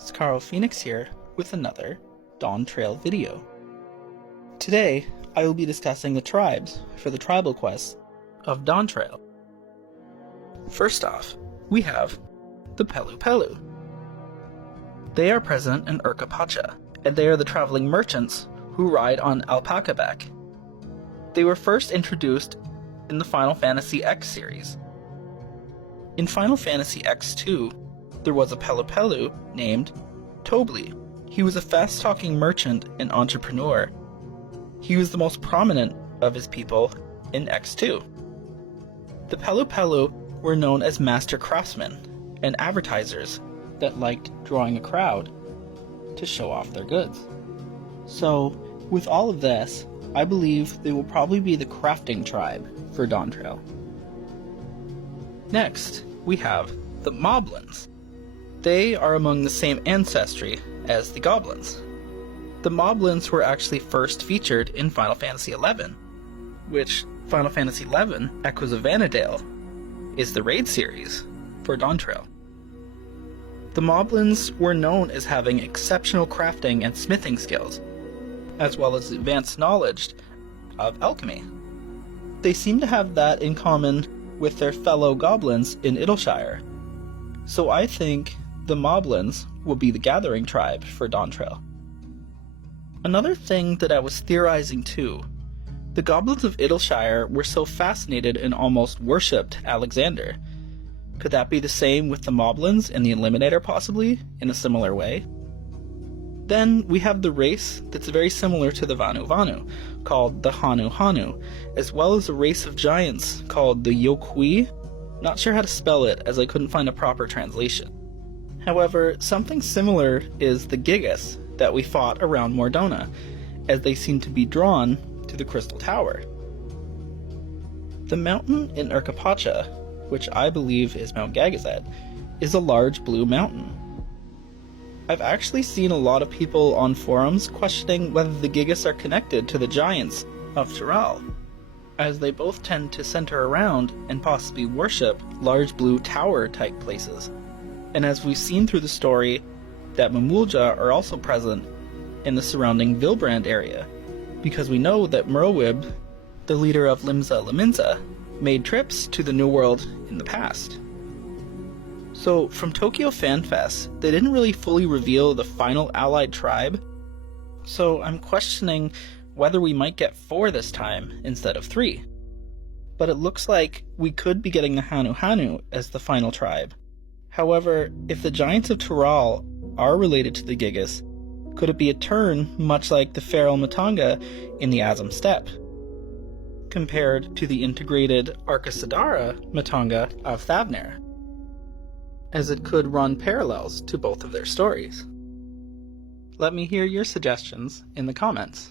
Scarl Phoenix here with another DawnTrail video. Today, I will be discussing the tribes for the tribal quests of DawnTrail. First off, we have the Pelu Pelu. They are present in Urkapacha, and they are the traveling merchants who ride on alpaca back. They were first introduced in the Final Fantasy X series. In Final Fantasy X2, there was a Pelu Pelu named Tobli. He was a fast-talking merchant and entrepreneur. He was the most prominent of his people in X2. The Pelu Pelu were known as master craftsmen and advertisers that liked drawing a crowd to show off their goods. So, with all of this, I believe they will probably be the crafting tribe for DawnTrail. Next, we have the Moblins. They are among the same ancestry as the Goblins. The Moblins were actually first featured in Final Fantasy XI, which Final Fantasy XI Echoes of Vana'diel is the raid series for DawnTrail. The Moblins were known as having exceptional crafting and smithing skills, as well as advanced knowledge of alchemy. They seem to have that in common with their fellow goblins in Idyllshire, so I think the Moblins will be the gathering tribe for DawnTrail. Another thing that I was theorizing too, the goblins of Idyllshire were so fascinated and almost worshipped Alexander. Could that be the same with the Moblins and the Eliminator possibly, in a similar way? Then we have the race that's very similar to the Vanu Vanu, called the Hanu Hanu, as well as a race of giants called the Yokui. Not sure how to spell it, as I couldn't find a proper translation. However, something similar is the Gigas that we fought around Mordona, as they seem to be drawn to the Crystal Tower. The mountain in Urkapacha, which I believe is Mount Gagazet, is a large blue mountain. I've actually seen a lot of people on forums questioning whether the Gigas are connected to the giants of Tural, as they both tend to center around and possibly worship large blue tower type places. And as we've seen through the story, that Mamulja are also present in the surrounding Vilbrand area, because we know that Merlwyb, the leader of Limsa Lominsa, made trips to the New World in the past. So, from Tokyo Fan Fest, they didn't really fully reveal the final allied tribe, so I'm questioning whether we might get 4 this time instead of 3. But it looks like we could be getting the Hanu Hanu as the final tribe. However, if the Giants of Tural are related to the Gigas, could it be a turn much like the Feral Matanga in the Azam Steppe, compared to the integrated Arcasadara Matanga of Thavnair, as it could run parallels to both of their stories? Let me hear your suggestions in the comments.